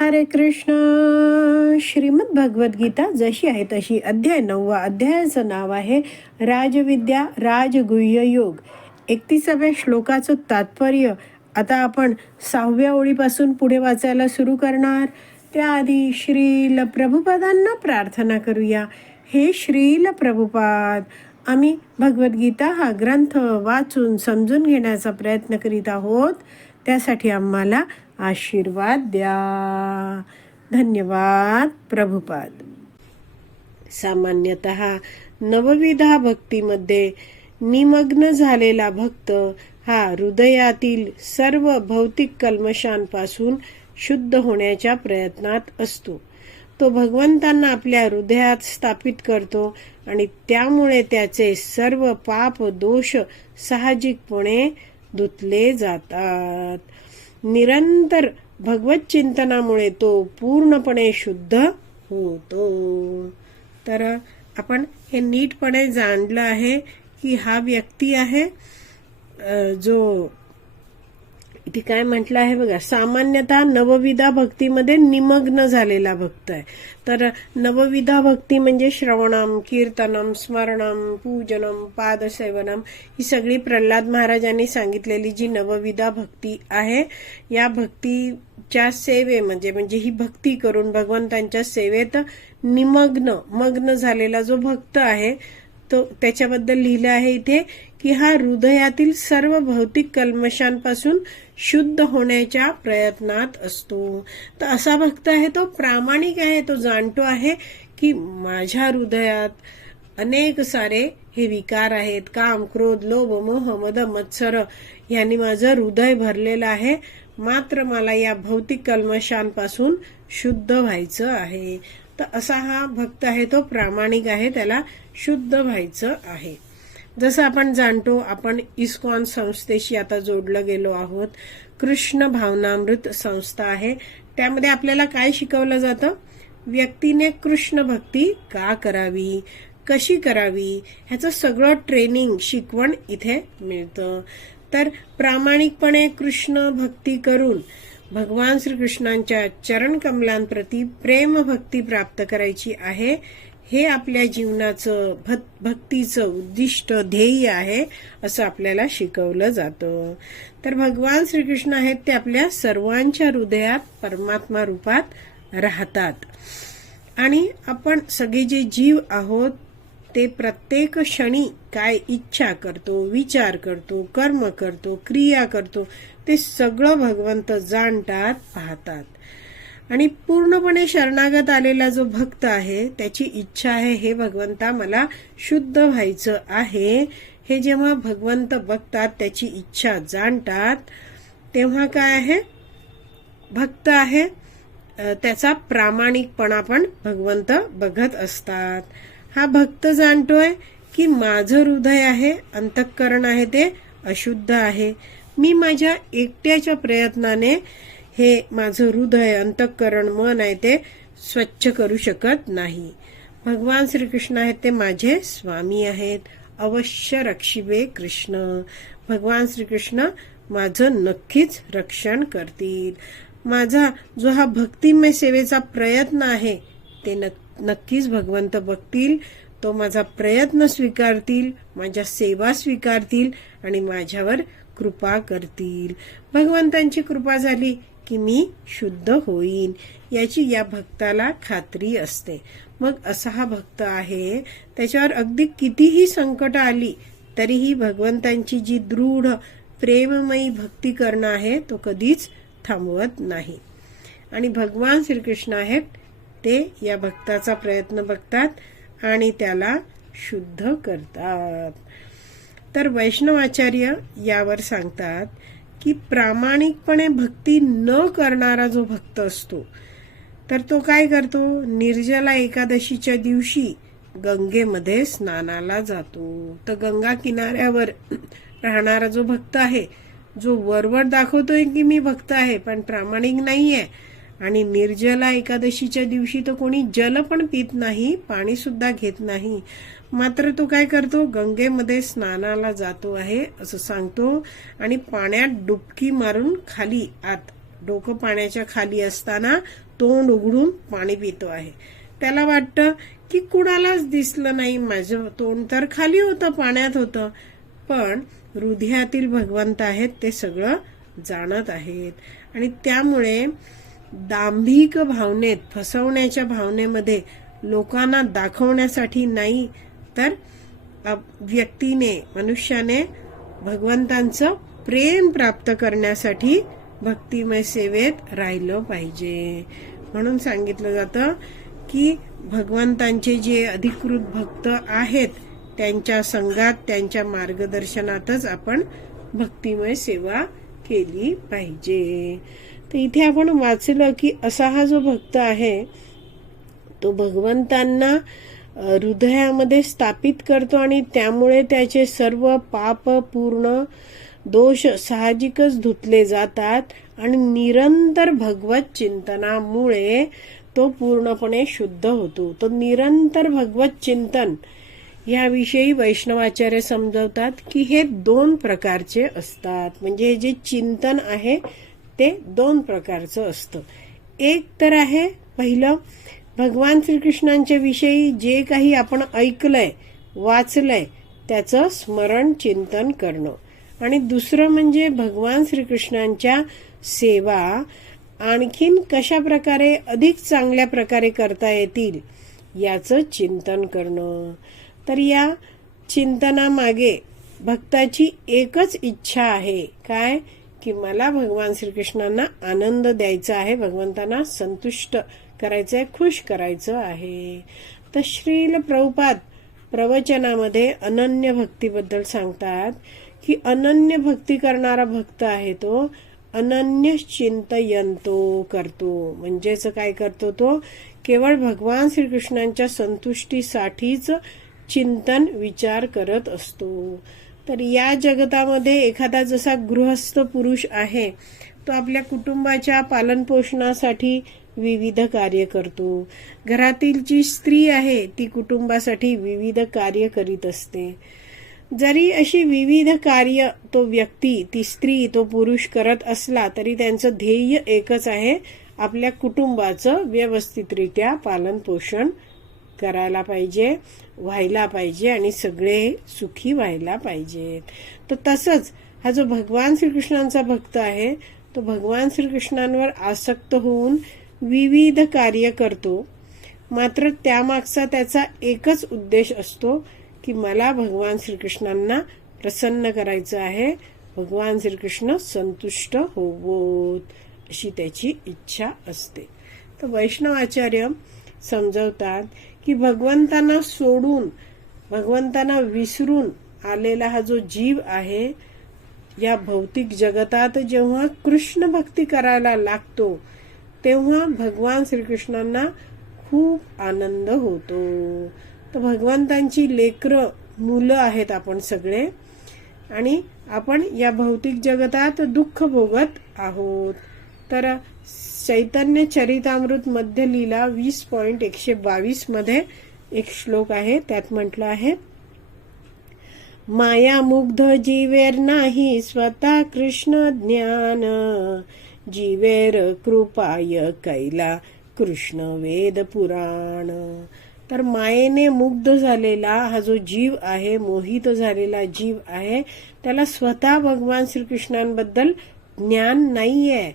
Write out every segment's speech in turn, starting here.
हरे कृष्ण. श्रीमद भगवद्गीता जशी आहे तशी अध्याय नववा अध्यायाचं नाव आहे राजविद्या राजगुह्य योग. एकतीसाव्या श्लोकाचं तात्पर्य आता आपण सहाव्या ओळीपासून पुढे वाचायला सुरू करणार. त्याआधी श्रील प्रभुपादांना प्रार्थना करूया. हे श्रील प्रभुपाद आम्ही भगवद्गीता हा ग्रंथ वाचून समजून घेण्याचा प्रयत्न करीत आहोत. त्यासाठी आम्हाला आशीर्वाद द्या. धन्यवाद प्रभुपाद. सामान्यतः नवविधा भक्तीमध्ये निमग्न झालेला भक्त हा हृदयातील सर्व भौतिक कल्मशांपासून शुद्ध होण्याच्या प्रयत्नात असतो. तो भगवंतांना आपल्या हृदयात स्थापित करतो आणि त्यामुळे त्याचे सर्व पाप दोष साहजिकपणे धुतले जातात. निरंतर भगवत चिंतनामुळे तो पूर्णपणे शुद्ध होतो. तर आपण हे नीटपणे जाणलं आहे की हा व्यक्ती आहे जो इथे काय म्हटलं आहे बघा सामान्यतः नवविधा भक्तीमध्ये निमग्न झालेला भक्त आहे. तर नवविधा भक्ती म्हणजे श्रवणम कीर्तनम स्मरणम पूजनम पादसेवनम ही सगळी प्रल्हाद महाराजांनी सांगितलेली जी नवविधा भक्ती आहे या भक्तीच्या सेवेमध्ये म्हणजे, म्हणजे ही भक्ती करून भगवंतांच्या सेवेत निमग्न मग्न झालेला जो भक्त आहे तो त्याच्याबद्दल लिहिलं आहे इथे की हा हृदयातील सर्व भौतिक कल्मशांपासून शुद्ध होण्याच्या प्रयत्नात असतो. तर असा भक्त आहे तो प्रामाणिक आहे तो जाणतो आहे की माझ्या हृदयात अनेक सारे हे विकार आहेत. काम क्रोध लोभ मोह मद मत्सर यांनी माझं हृदय भरलेलं आहे. मात्र मला या भौतिक कल्मशांपासून शुद्ध व्हायचं आहे. तर असा हा भक्त आहे तो प्रामाणिक आहे त्याला शुद्ध व्हायचं आहे. जसं आपण जाणतो आपण इस्कॉन संस्थेशी आता जोडलं गेलो आहोत. कृष्ण भावनामृत संस्था आहे. त्यामध्ये आपल्याला काय शिकवलं जातं? व्यक्तीने कृष्ण भक्ती का करावी? कशी करावी? ह्याचं सगळं ट्रेनिंग शिकवण इथे मिळतं. तर प्रामाणिकपणे कृष्ण भक्ती करून भगवान श्रीकृष्णांच्या चरण कमलांप्रती प्रेम भक्ती प्राप्त करायची आहे. हे आपल्या जीवनाचं भक्तीचं उद्दिष्ट ध्येय आहे असं आपल्याला शिकवलं जातं. तर भगवान श्रीकृष्ण आहेत ते आपल्या सर्वांच्या हृदयात परमात्मा रूपात राहतात. आणि आपण सगळे जे जीव आहोत ते प्रत्येक क्षणी काय इच्छा करतो विचार करतो कर्म करतो क्रिया करतो ते सगळं भगवंत जाणतात पाहतात. आणि पूर्णपणे शरणागत आलेला जो भक्त आहे त्याची इच्छा आहे हे भगवंता मला शुद्ध व्हायचं आहे. हे जेव्हा भगवंत बघतात त्याची इच्छा जाणतात तेव्हा काय आहे? भक्त आहे त्याचा प्रामाणिकपणा पण भगवंत बघत असतात. हा भक्त जाणतोय की माझं हृदय आहे अंतःकरण आहे ते अशुद्ध आहे. मी माझ्या एकट्याच्या प्रयत्नाने हे माझं हृदय अंतःकरण मन आहे ते स्वच्छ करू शकत नाही. भगवान श्रीकृष्ण आहेत ते माझे स्वामी आहेत. अवश्य रक्षिबे कृष्ण. भगवान श्रीकृष्ण माझं नक्कीच रक्षण करतील. माझा जो हा भक्तिमय सेवेचा प्रयत्न आहे ते नक्कीच भगवंत बघतील. तो माझा प्रयत्न स्वीकारतील माझ्या सेवा स्वीकारतील आणि माझ्यावर कृपा करतील. भगवंतांची कृपा झाली की मी शुद्ध होईन याची या भक्ताला खात्री असते. मग असा हा भक्त आहे त्याच्यावर अगदी कितीही संकट आली तरीही भगवंतांची जी दृढ प्रेममयी भक्ती करणं आहे तो कधीच थांबवत नाही. आणि भगवान श्रीकृष्ण आहेत ते या भक्ताचा प्रयत्न बघतात आणि त्याला शुद्ध करतात. तर वैष्णवाचार्य यावर सांगतात की प्रामाणिकपणे भक्ती न करणारा जो भक्त असतो तर तो काय करतो? निर्जला एकादशीच्या दिवशी गंगेमध्ये स्नानाला जातो. तर गंगा किनाऱ्यावर राहणारा जो भक्त आहे जो वरवर दाखवतोय की मी भक्त आहे पण प्रामाणिक नाहीये. आणि निर्जला एकादशीच्या दिवशी तर कोणी जल पण पित नाही पाणी सुद्धा घेत नाही. मात्र तो काय करतो? गंगेमध्ये स्नानाला जातो आहे असं सांगतो. आणि पाण्यात डुबकी मारून खाली आत डोकं पाण्याच्या खाली असताना तोंड उघडून पाणी पितो आहे. त्याला वाटतं की कुणालाच दिसलं नाही. माझं तोंड तर खाली होतं पाण्यात होतं. पण हृदयातील भगवंत आहेत ते सगळं जाणत आहेत. आणि त्यामुळे दांभिक भावनेत फसवण्याच्या भावनेमध्ये लोकांना दाखवण्यासाठी नाही तर व्यक्तीने मनुष्याने भगवंतांचं प्रेम प्राप्त करण्यासाठी भक्तिमय सेवेत राहिलं पाहिजे. म्हणून सांगितलं जातं की भगवंतांचे जे अधिकृत भक्त आहेत त्यांच्या संघात त्यांच्या मार्गदर्शनातच आपण भक्तिमय सेवा केली पाहिजे. तर इथे आपण वाचलं की असा हा जो भक्त आहे तो भगवंतांना हृदयामध्ये स्थापित करतो आणि त्यामुळे त्याचे सर्व पाप पूर्ण दोष साहजिकच धुतले जातात आणि निरंतर भगवत चिंतनामुळे तो पूर्णपणे शुद्ध होतो. तो निरंतर भगवत चिंतन याविषयी वैष्णवाचार्य समजवतात की हे दोन प्रकारचे असतात. म्हणजे हे जे चिंतन आहे ते दोन प्रकारचं असतं. एक तर आहे पहिलं भगवान श्रीकृष्णांच्या विषयी जे काही आपण ऐकलंय वाचलंय त्याचं स्मरण चिंतन करणं. आणि दुसरं म्हणजे भगवान श्रीकृष्णांच्या सेवा आणखीन कशा प्रकारे अधिक चांगल्या प्रकारे करता येतील याचं चिंतन करणं. तर या चिंतनामागे भक्ताची एकच इच्छा आहे. काय? की मला भगवान श्रीकृष्णांना आनंद द्यायचा आहे भगवंतांना संतुष्ट करायचंय खुश करायचं आहे. तर श्रील प्रभुपाद प्रवचनामध्ये अनन्य भक्तीबद्दल सांगतात की अनन्य भक्ती करणारा भक्त आहे तो अनन्य चिंतयंतो करतो. म्हणजेच काय करतो तो? केवळ भगवान श्रीकृष्णांच्या संतुष्टीसाठीच चिंतन विचार करत असतो. तर या जगतामध्ये एखादा जसा गृहस्थ पुरुष आहे तो आपल्या कुटुंबाच्या पालनपोषणासाठी विविध कार्य करतो. घरातील जी स्त्री आहे ती कुटुंबासाठी विविध कार्य करीत असते. जरी अशी विविध कार्य तो व्यक्ती ती स्त्री तो पुरुष करत असला तरी त्यांचं ध्येय एकच आहे आपल्या कुटुंबाचं व्यवस्थितरित्या पालन पोषण करायला पाहिजे व्हायला पाहिजे आणि सगळे सुखी व्हायला पाहिजेत तर तसंच हा जो भगवान श्रीकृष्णांचा भक्त आहे तो भगवान श्रीकृष्णांवर आसक्त होऊन विविध कार्य करतो. मात्र त्यामागचा त्याचा एकच उद्देश असतो की मला भगवान श्रीकृष्णांना प्रसन्न करायचं आहे. भगवान श्रीकृष्ण संतुष्ट होवोत अशी त्याची इच्छा असते. तर वैष्णवाचार्य समजवतात की भगवंतांना सोडून भगवंतांना विसरून आलेला हा जो जीव आहे या भौतिक जगतात जेव्हा कृष्ण भक्ती करायला लागतो तेव्हा भगवान श्रीकृष्णांना खूप आनंद होतो. तर भगवंतांची लेकरं मुलं आहेत आपण सगळे. आणि आपण या भौतिक जगतात दुःख भोगत आहोत. तर चैतन्य चरितामृत मध्य लीला वीस पॉइंट एकशे बावीसमध्ये एक श्लोक आहे त्यात म्हटलं आहे माया मुग्ध जीवेर नाही स्वतः कृष्ण ज्ञान. जीवेर कृपाय कैला कृष्ण वेद पुराण. तर मायेने मुग्ध झालेला हा जो जीव आहे मोहित झालेला जीव आहे त्याला स्वतः भगवान श्रीकृष्णांबद्दल ज्ञान नाहीये.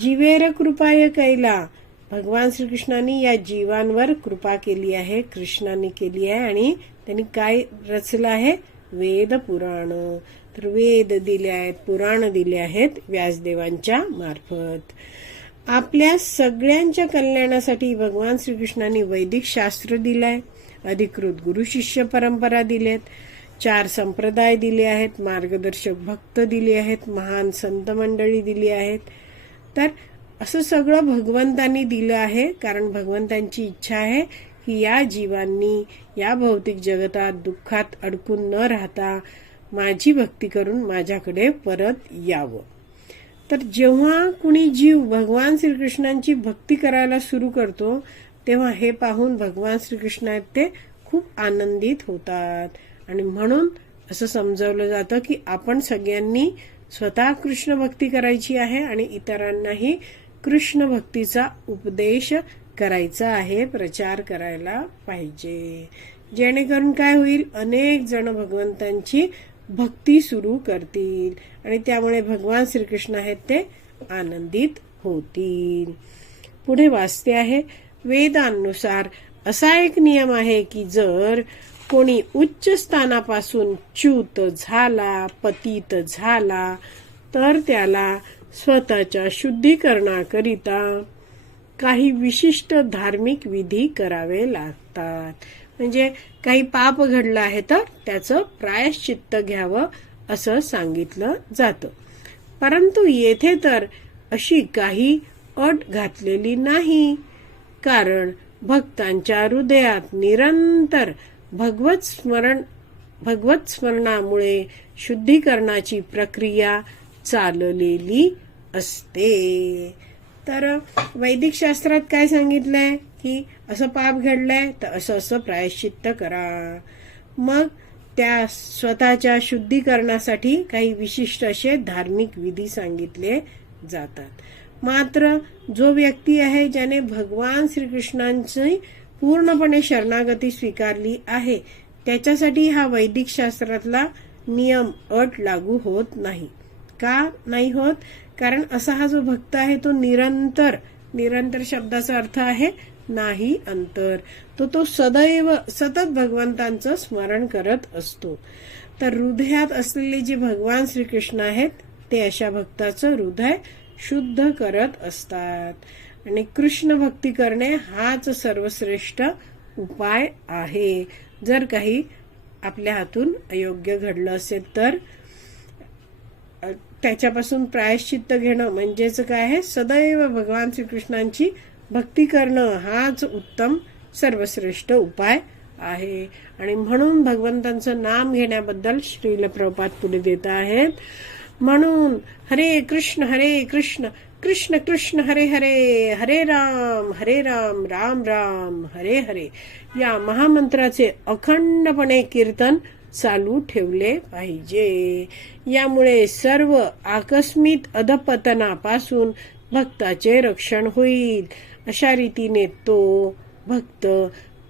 जीवेर कृपाय कैला भगवान श्रीकृष्णांनी या जीवांवर कृपा केली आहे कृष्णाने केली आहे आणि त्यांनी काय रचलं आहे? वेद पुराण. तर वेद दिले आहेत पुराण दिले आहेत व्यासदेवांच्या मार्फत. आपल्या सगळ्यांच्या कल्याणासाठी भगवान श्रीकृष्णांनी वैदिक शास्त्र दिलंय अधिकृत गुरु शिष्य परंपरा दिलेत चार संप्रदाय दिले आहेत मार्गदर्शक भक्त दिले आहेत महान संत मंडळी दिली आहेत. तर असं सगळं भगवंतांनी दिलं आहे कारण भगवंतांची इच्छा आहे की या जीवांनी या भौतिक जगतात दुःखात अडकून न राहता माझी भक्ती करून माझ्याकडे परत यावं. तर जेव्हा कुणी जीव भगवान श्रीकृष्णांची भक्ती करायला सुरू करतो तेव्हा हे पाहून भगवान श्रीकृष्ण ते खूप आनंदित होतात. आणि म्हणून असं समजवलं जातं की आपण सगळ्यांनी स्वतः कृष्ण भक्ती करायची आहे आणि इतरांनाही कृष्ण भक्तीचा उपदेश करायचा आहे प्रचार करायला पाहिजे. जेणेकरून काय होईल? अनेक जण भगवंतांची भक्ती सुरू करतील. आणि त्यामुळे भगवान श्रीकृष्ण आहेत ते आनंदित होतील. पुढे वाचते आहे वेदांनुसार असा एक नियम आहे की जर कोणी उच्च स्थानापासून च्युत झाला पतित झाला तर त्याला स्वतःच्या शुद्धीकरणाकरिता काही विशिष्ट धार्मिक विधी करावे लागतात. म्हणजे काही पाप घडलं आहे तर त्याचं प्रायश्चित्त घ्यावं असं सांगितलं जातं. परंतु येथे तर अशी काही अट घातलेली नाही. कारण भक्तांच्या हृदयात निरंतर भगवत स्मरण भगवत स्मरणामुळे शुद्धीकरणाची प्रक्रिया चाललेली असते. तर वैदिक शास्त्रात काय सांगितलंय? की असं पाप घडलंय तर असं असं प्रायश्चित्त करा. मग त्या स्वतःच्या शुद्धीकरणासाठी काही विशिष्ट असे धार्मिक विधी सांगितले जातात. मात्र जो व्यक्ती आहे ज्याने भगवान श्रीकृष्णांची पूर्णपणे शरणागती स्वीकारली आहे त्याच्यासाठी हा वैदिक शास्त्रातला नियम अट लागू होत नाही. का नाही होत? कारण असा हा जो भक्त आहे तो निरंतर निरंतर शब्दाचा अर्थ आहे नाही अंतर. तो तो सदैव सतत भगवंतांचं स्मरण करत असतो. तर हृदयात असलेले जे भगवान श्रीकृष्ण आहेत ते अशा भक्ताचं हृदय शुद्ध करत असतात. आणि कृष्ण भक्ती करणे हाच सर्वश्रेष्ठ उपाय आहे. जर काही आपल्या हातून अयोग्य घडलं असेल तर त्याच्यापासून प्रायश्चित्त घेणं म्हणजेच काय आहे? सदैव भगवान श्रीकृष्णांची भक्ती करणं हाच उत्तम सर्वश्रेष्ठ उपाय आहे. आणि म्हणून भगवंतांचं नाम घेण्याबद्दल श्रील प्रभुपाद पुढे देत आहेत. म्हणून हरे कृष्ण हरे कृष्ण कृष्ण कृष्ण हरे हरे हरे राम हरे राम राम राम हरे हरे. या महामंत्राचे अखंडपणे कीर्तन चालू ठेवले पाहिजे. यामुळे सर्व आकस्मित अधपतनापासून भक्ताचे रक्षण होईल. अशा रीतीने तो भक्त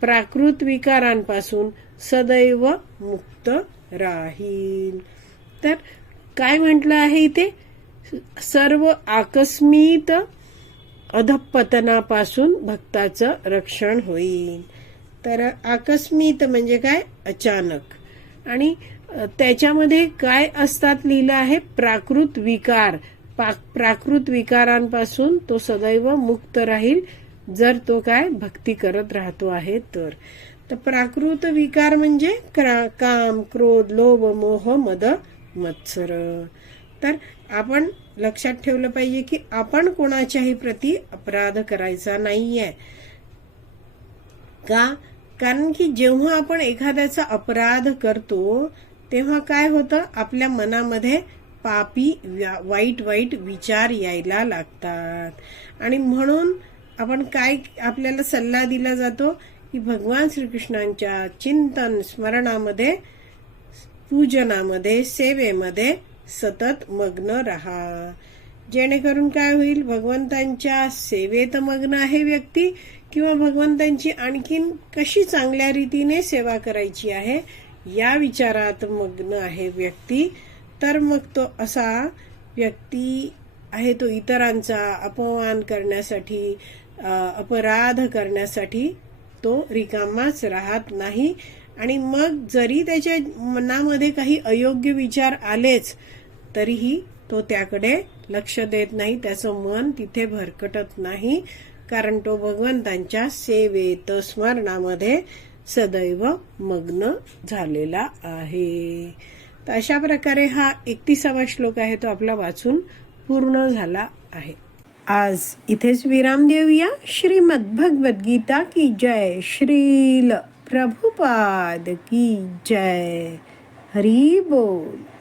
प्राकृत विकारांपासून सदैव मुक्त राहील. तर काय म्हटलं आहे इथे? सर्व आकस्मित अधपतनापासून भक्ताचं रक्षण होईल. तर आकस्मित म्हणजे काय? अचानक. आणि त्याच्यामध्ये काय असतात लिहिलं आहे? प्राकृत विकार. प्राकृत विकारांपासून तो सदैव मुक्त राहील जर तो काय भक्ती करत राहतो आहे तर. तर प्राकृत विकार म्हणजे क्रा- काम क्रोध लोभ मोह मद मत्सर. तर आपण लक्षात ठेवलं पाहिजे की आपण कोणाच्याही प्रती अपराध करायचा नाहीये. का? कारण की जेव्हा आपण एखाद्याचा अपराध करतो तेव्हा काय होतं? आपल्या मनामध्ये पापी वाईट वाईट विचार यायला लागतात. आणि म्हणून आपण काय आपल्याला सल्ला दिला जातो? की भगवान श्रीकृष्णांच्या चिंतन स्मरणामध्ये पूजनामध्ये सेवेमध्ये सतत मग्न राहा. जेणेकरून काय होईल? भगवंतांच्या सेवेत मग्न आहे व्यक्ती. किंवा भगवंतांची आणखीन कशी चांगल्या रीतीने सेवा करायची आहे या विचारात मग्न आहे व्यक्ती. तर मग तो असा व्यक्ती आहे तो इतरांचा अपमान करण्यासाठी अपराध करण्यासाठी तो रिकामाच राहत नाही. आणि मग जरी त्याच्या मनामध्ये काही अयोग्य विचार आलेच तरीही तो त्याकडे लक्ष देत नाही त्याचं मन तिथे भरकटत नाही. कारण तो भगवंतांच्या सेवेत स्मरणामध्ये सदैव मग्न झालेला आहे. तर अशा प्रकारे हा एकतीसावा श्लोक आहे तो आपला वाचून पूर्ण झाला आहे. आज इथेच विराम देऊया. श्रीमद भगवद्गीता की जय. श्रील प्रभुपाद की जय. हरी बोल.